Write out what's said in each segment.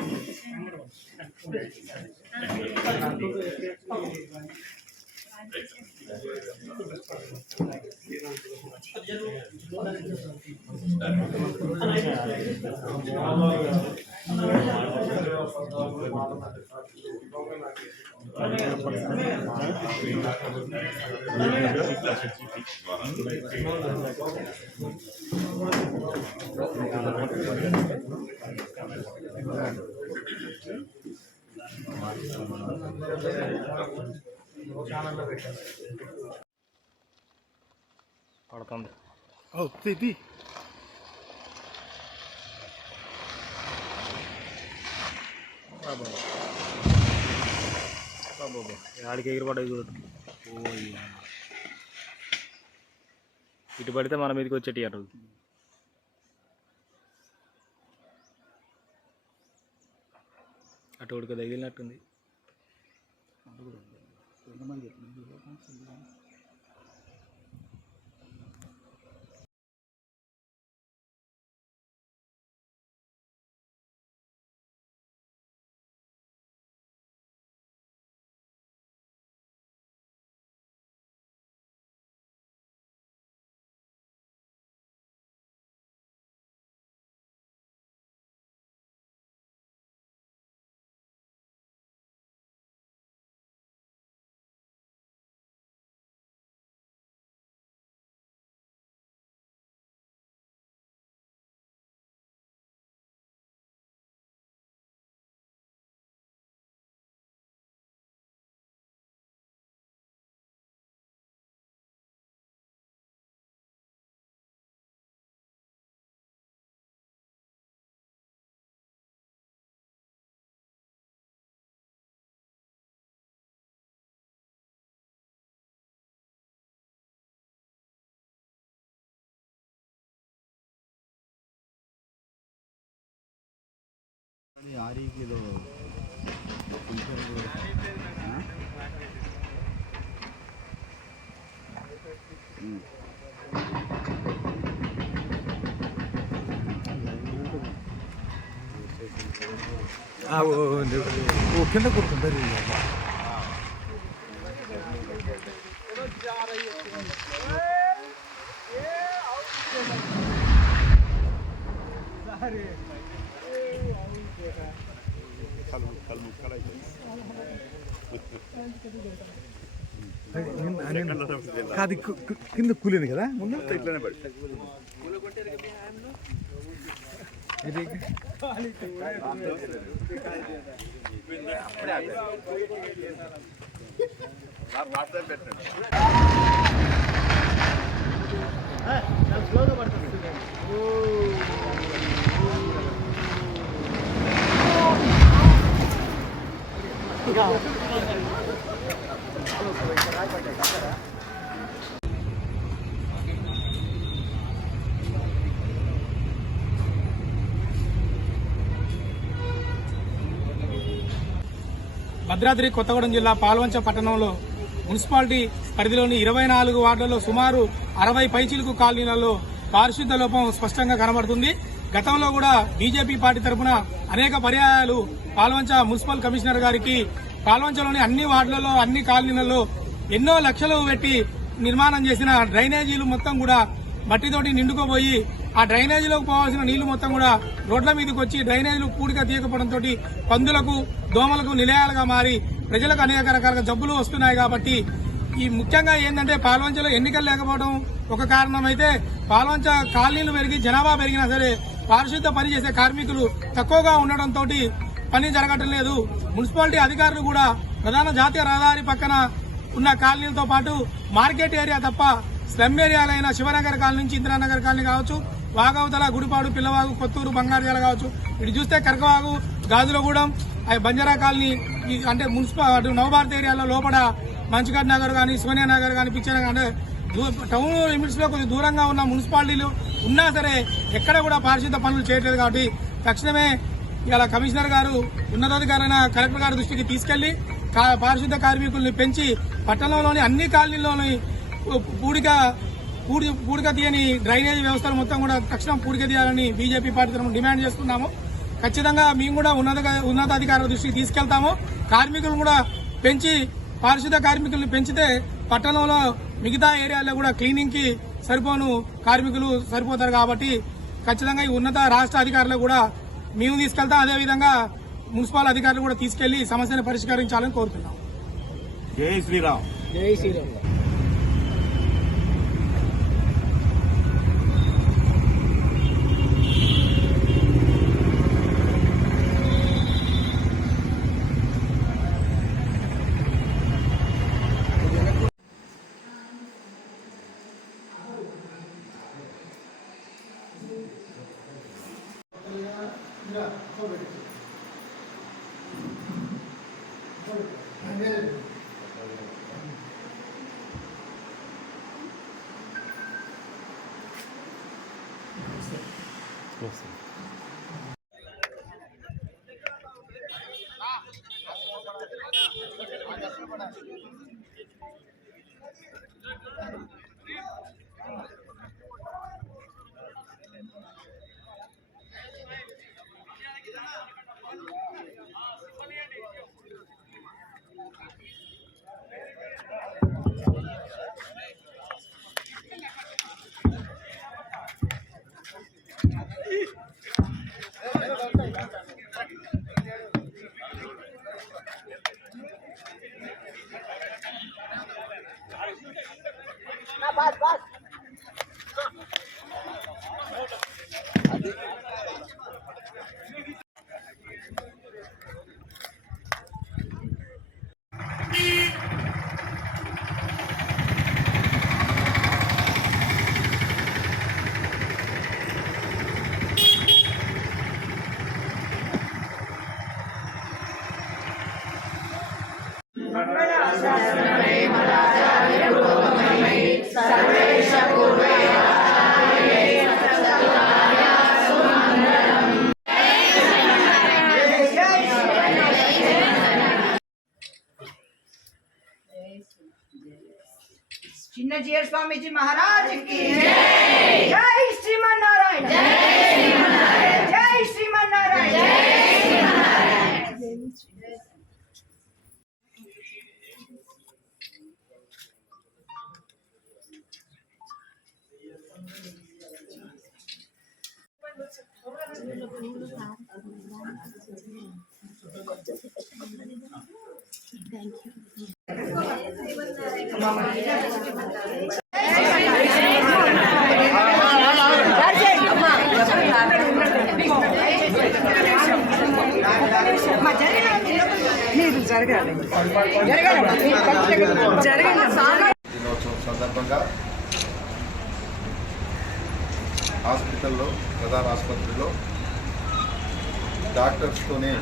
本日のゲストは。పడుతుంది ఓ తీ ఆడికి ఎగిరిపడ్డది చూడటం ఓ అయ్యా. ఇటు పడితే మన మీదకి వచ్చేటి అటు. అటు ఉడక తగిలినట్టుంది. เกิดมาเหยีดมันอยู่แล้วทั้งสี่แล้ว गाड़ी की तो 아, 어, 어, 네, 어, 편백골 건달이 아, 예, 아우, కాదు కింద కూలింది కదా? ముందు? ఇట్లానే పడి ఇది భద్రాద్రి కొత్తగూడెం జిల్లా పాల్వంచ పట్టణంలో మున్సిపాలిటీ పరిధిలోని ఇరవై నాలుగు వార్డులలో సుమారు అరవై పైచిలుకు కాలనీలలో పారిశుద్ధ్య లోపం స్పష్టంగా కనబడుతుంది. గతంలో కూడా బీజేపీ పార్టీ తరఫున అనేక పర్యాయాలు పాల్వంచ మున్సిపల్ కమిషనర్ గారికి పాల్వంచలోని అన్ని వార్డులలో అన్ని కాలనీలలో ఎన్నో లక్షలు పెట్టి నిర్మాణం చేసిన డ్రైనేజీలు మొత్తం కూడా మట్టితోటి నిండుకోపోయి ఆ డ్రైనేజీలోకి పోవాల్సిన నీళ్ళు మొత్తం కూడా రోడ్ల మీదకి వచ్చి డ్రైనేజీలు పూడిగా తీయకపోవడంతో పందులకు దోమలకు నిలయాలుగా మారి ప్రజలకు అనేక రకాల జబ్బులు వస్తున్నాయి కాబట్టి ఈ ముఖ్యంగా ఏంటంటే పాల్వంచలో ఎన్నికలు లేకపోవడం ఒక కారణం అయితే పాల్వంచ కాలనీలు పెరిగి జనాభా పెరిగినా సరే పారిశుద్ధ పని చేసే కార్మికులు తక్కువగా ఉండడంతో పని జరగటం లేదు. మున్సిపాలిటీ అధికారులు కూడా ప్రధాన జాతీయ రహదారి పక్కన ఉన్న కాలనీలతో పాటు మార్కెట్ ఏరియా తప్ప స్లమ్ ఏరియాలైన శివనగర్ కాలనీ నుంచి ఇందిరానగర్ కాలనీ కావచ్చు వాగవతల గుడిపాడు పిల్లవాగు కొత్తూరు బంగారుజాల కావచ్చు. ఇటు చూస్తే కరకవాగు గాజులగూడెం అవి బంజారా కాలనీ అంటే మున్సిపల్ అటు నవభారత ఏరియాలో లోపల మంచిగడ్ నగర్ కానీ సోనియా నగర్ కానీ పిచ్చర్ అంటే టౌన్ లిమిట్స్లో కొంచెం దూరంగా ఉన్న మున్సిపాలిటీలు ఉన్నా సరే ఎక్కడ కూడా పారిశుద్ధ పనులు చేయట్లేదు కాబట్టి తక్షణమే ఇలా కమిషనర్ గారు ఉన్నతాధికారైన కలెక్టర్ గారి దృష్టికి తీసుకెళ్ళి కా- పారిశుద్ధ కార్మికుల్ని పెంచి పట్టణంలోని అన్ని కాలనీల్లోని పూడిక పూడి పూడిక తీయని డ్రైనేజ్ వ్యవస్థలు మొత్తం కూడా తక్షణం పూడిక తీయాలని బీజేపీ పార్టీ తరఫున డిమాండ్ చేస్తున్నాము. ఖచ్చితంగా మేము కూడా ఉన్నత ఉన్నతాధికారుల దృష్టికి తీసుకెళ్తాము. కార్మికులను కూడా పెంచి పారిశుద్ధ కార్మికులను పెంచితే పట్టణంలో మిగతా ఏరియాల్లో కూడా క్లీనింగ్కి సరిపోను కార్మికులు సరిపోతారు కాబట్టి ఖచ్చితంగా ఈ ఉన్నత రాష్ట్ర అధికారులు కూడా మేము తీసుకెళ్తాం అదేవిధంగా మున్సిపల్ అధికారులు కూడా తీసుకెళ్ళి సమస్యను పరిష్కరించాలని కోరుతున్నాం. జై శ్రీరామ్. జై శ్రీరామ్. చిన్న జియర్ స్వామీజీ మహారాజ్కి జై శ్రీమన్నారాయణ జై దినోత్సవం సందర్భంగా హాస్పిటల్లో ప్రధాన ఆసుపత్రిలో డాక్టర్స్తోనే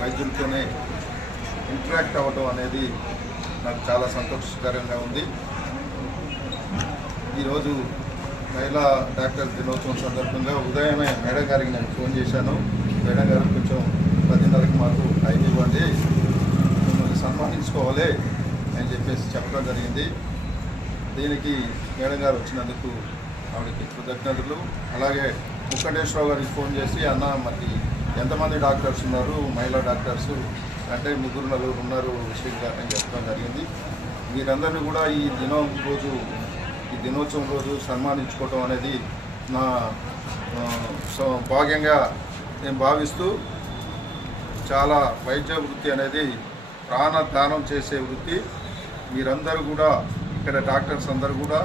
వైద్యులతోనే ఇంటరాక్ట్ అవ్వడం అనేది నాకు చాలా సంతోషకరంగా ఉంది. ఈరోజు మహిళా డాక్టర్ దినోత్సవం సందర్భంగా ఉదయమే మేడం గారికి నేను ఫోన్ చేశాను. మేడం గారు కొంచెం పదిన్నరకి మాకు టైం ఇవ్వండి. సంపాదించుకోవాలి అని చెప్పేసి చెప్పడం జరిగింది. దీనికి మేడం గారు వచ్చినందుకు ఆవిడకి కృతజ్ఞతలు. అలాగే ముక్కటేశ్వరరావు గారికి ఫోన్ చేసి అన్న మరి ఎంతమంది డాక్టర్స్ ఉన్నారు? మహిళా డాక్టర్స్ అంటే ముగ్గురు నలుగురు ఉన్నారు శ్రీ గారు అని చెప్పడం జరిగింది. మీరందరినీ కూడా ఈ దినం రోజు ఈ దినోత్సవం రోజు సన్మానించుకోవటం అనేది నా భాగ్యంగా నేను భావిస్తూ చాలా వైద్య వృత్తి అనేది ప్రాణదానం చేసే వృత్తి. మీరందరూ కూడా ఇక్కడ డాక్టర్స్ అందరూ కూడా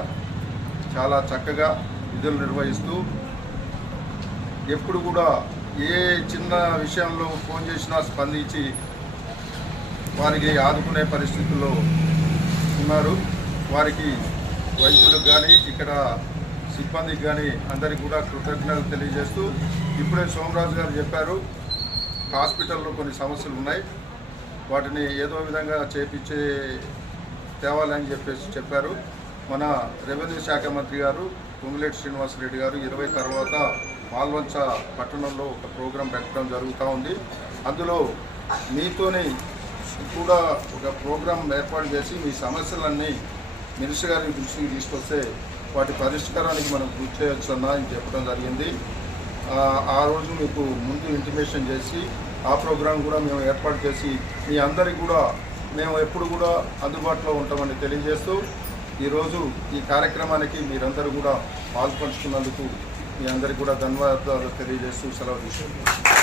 చాలా చక్కగా విధులు నిర్వహిస్తూ ఎప్పుడు కూడా ఏ చిన్న విషయంలో ఫోన్ చేసినా స్పందించి వారికి ఆదుకునే పరిస్థితుల్లో ఉన్నారు. వారికి వైద్యులకు కానీ ఇక్కడ సిబ్బందికి కానీ అందరికీ కూడా కృతజ్ఞతలు తెలియజేస్తూ ఇప్పుడే సోమరాజు గారు చెప్పారు హాస్పిటల్లో కొన్ని సమస్యలు ఉన్నాయి. వాటిని ఏదో విధంగా చేపించే తేవాలని చెప్పేసి చెప్పారు. మన రెవెన్యూ శాఖ మంత్రి గారు పొంగులేటి శ్రీనివాసరెడ్డి గారు ఇరవై తర్వాత మాల్వంచ పట్టణంలో ఒక ప్రోగ్రాం పెట్టడం జరుగుతూ ఉంది. అందులో మీతోని కూడా ఒక ప్రోగ్రాం ఏర్పాటు చేసి మీ సమస్యలన్నీ మినిస్టర్ గారి దృష్టికి తీసుకొస్తే వాటి పరిష్కారానికి మనం కృషి చేయొచ్చు అన్న అని చెప్పడం జరిగింది. ఆ రోజు మీకు ముందు ఇంటిమేషన్ చేసి ఆ ప్రోగ్రాం కూడా మేము ఏర్పాటు చేసి మీ అందరికీ కూడా మేము ఎప్పుడు కూడా అందుబాటులో ఉంటామని తెలియజేస్తూ ఈరోజు ఈ కార్యక్రమానికి మీరందరూ కూడా పాల్పంచుకున్నందుకు మీ అందరికీ కూడా ధన్యవాదాలు తెలియజేస్తూ సెలవు తీసుకుంటున్నాను